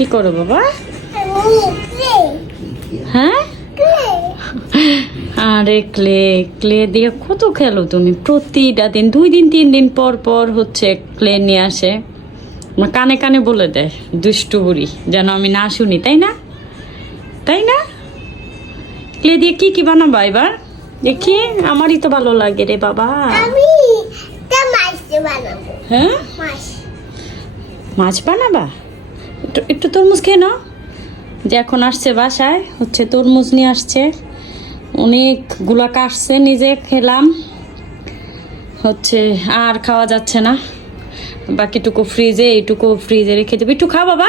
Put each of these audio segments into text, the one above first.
কি করো বাবা? হ্যাঁ, আরে ক্লে ক্লে দিয়ে কত খেলো তুমি? প্রতিটা দিন 2 দিন 3 দিন পর পর হচ্ছে ক্লে নিয়ে আসে, আমার কানে কানে বলে দেয় দুষ্টু বুড়ি, যেন আমি না শুনি, তাই না? তাই না? ক্লে দিয়ে কি কি বানাবা এবার দেখি? আমারই তো ভালো লাগে রে বাবা। আমি মাছ বানাবো। হ্যাঁ, মাছ বানাবা? একটু তরমুজ খেয়ে নাও। যে এখন আসছে বাসায় হচ্ছে তরমুজ নিয়ে আসছে, অনেকগুলা কাটছে, নিজে খেলাম, হচ্ছে আর খাওয়া যাচ্ছে না, বাকিটুকু ফ্রিজে, এইটুকু ফ্রিজে রেখে দেবে। একটু খাও বাবা,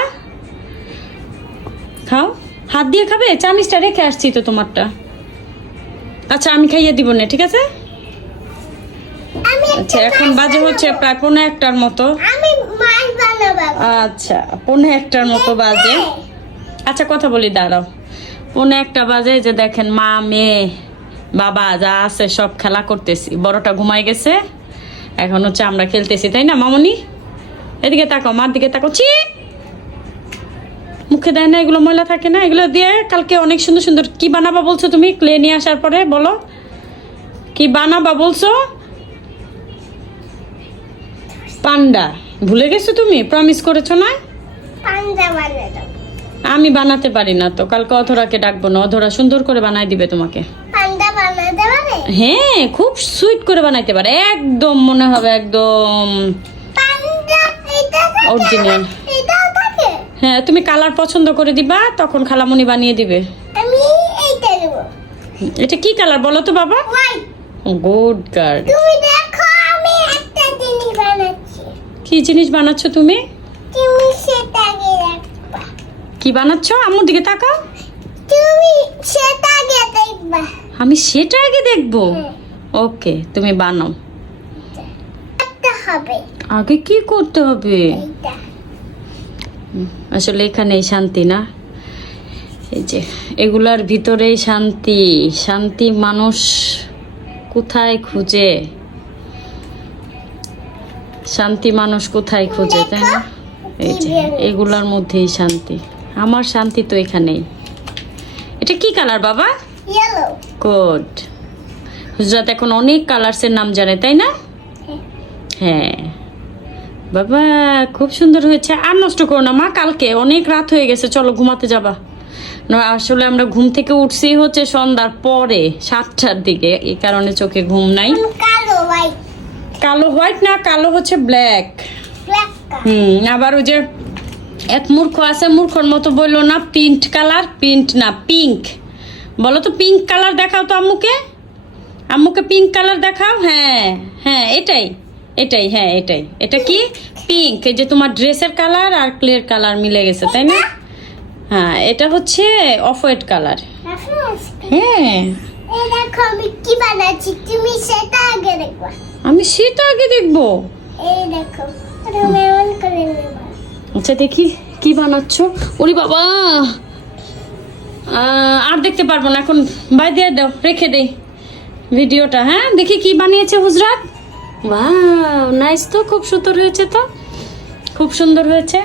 খাও। হাত দিয়ে খাবে? চামিচটা রেখে আসছি তো তোমারটা। আচ্ছা আমি খাইয়ে দিব না, ঠিক আছে? আচ্ছা এখন বাজে হচ্ছে প্রায় 1:45টার মতো। আমি মাছ বানাবো। আচ্ছা 1:45টার মতো বাজে। আচ্ছা কথা বলি, দাঁড়াও। 1:45 বাজে, যে দেখেন মা মেয়ে বাবা যা আছে সব খেলা করতেছি, বড়টা ঘুমাই গেছে, এখন হচ্ছে আমরা খেলতেছি, তাই না মামনি? এদিকে তাকাও, মার দিকে তাকাও। ছি, মুখে দেয় না, এগুলো ময়লা থাকে না, এগুলো দিয়ে কালকে অনেক সুন্দর সুন্দর কি বানাবা বলছো তুমি? ক্লে নিয়ে আসার পরে বলো কি বানাবা বলছো? পান্ডা ভুলে গেছো তুমি? প্রমিস করেছো না? পান্ডা বানাবো। আমি বানাতে পারি না তো, কালকে অধরাকে ডাকবো না, অধরা সুন্দর করে বানাই দিবে তোমাকে। পান্ডা বানাতে পারে? হ্যাঁ, খুব সুইট করে বানাইতে পারে, একদম মনে হবে একদম পান্ডা এটা অরিজিনাল। এটা থাকে। হ্যাঁ, তুমি কালার পছন্দ করে দিবা, তখন খালামণি বানিয়ে দিবে। আমি এইটা নেব। এটা কি কালার বলো তো বাবা? হোয়াইট। Good girl. তুমি দেখো আমি একটা জিনিস বানাচ্ছি। কি জিনিস বানাচ্ছো তুমি? তুমি সেটা আগে রাখবা। কি বানাচ্ছ? আম্মুর দিকে তাকাও। তুমি সেটা আগে দেখবা। আমি সেটা আগে দেখবো। হ্যাঁ। ওকে, তুমি বানাও। একটা হবে আগে কি করতে হবে? এইটা। আসলে এখানেই শান্তি না, এই যে এগুলার ভিতরেই শান্তি। শান্তি মানুষ কোথায় খুঁজে? শান্তি মানুষ কোথায় খুঁজে, তাই না? এই যে এগুলার মধ্যেই শান্তি। আমার শান্তি তো এখানেই। এটা কি কালার বাবা? ইয়েলো। গুড। হুজরাত এখন অনেক কালার্সের নাম জানে, তাই না? হ্যাঁ বাবা, খুব সুন্দর হয়েছে। আর নষ্ট করো না মা, কালকে অনেক রাত হয়ে গেছে, চলো ঘুমাতে যাবা। না আসলে আমরা ঘুম থেকে উঠছি হচ্ছে সন্ধ্যার পরে 7টার দিকে, এই কারণে চোখে ঘুম নাই। কালো হোয়াইট। কালো হোয়াইট না, কালো হচ্ছে ব্ল্যাক। ব্ল্যাক। আবার ওই যে এক মূর্খ আছে, মূর্খর মতো বললো না পিঙ্ক কালার, পিঙ্ক না পিঙ্ক বলো তো, পিঙ্ক কালার দেখাও তো আম্মুকে, আম্মুকে পিঙ্ক কালার দেখাও। হ্যাঁ হ্যাঁ এটাই এটাই, হ্যাঁ এটাই। এটা কি? পিঙ্ক। এই যে তোমার ড্রেসের কালার আর ক্লের কালার মিলে গেছে, তাই না? হ্যাঁ এটা হচ্ছে অফ হোয়াইট কালার। হ্যাঁ এই দেখো আমি কি বানাচ্ছি, তুমি সেটা আগে দেখবা। আমি সেটা আগে দেখবো। এই দেখো তুমি এমন করে নেবা। আচ্ছা দেখি কি বানাচ্ছ। ওরে বাবা, আর দেখতে পারবো না এখন, বাই দিয়ে দাও, রেখে দেই ভিডিওটা। হ্যাঁ দেখি কি বানিয়েছে হুজরাত। ওয়াও নাইস তো, খুব সুন্দর হয়েছে তো, খুব সুন্দর হয়েছে।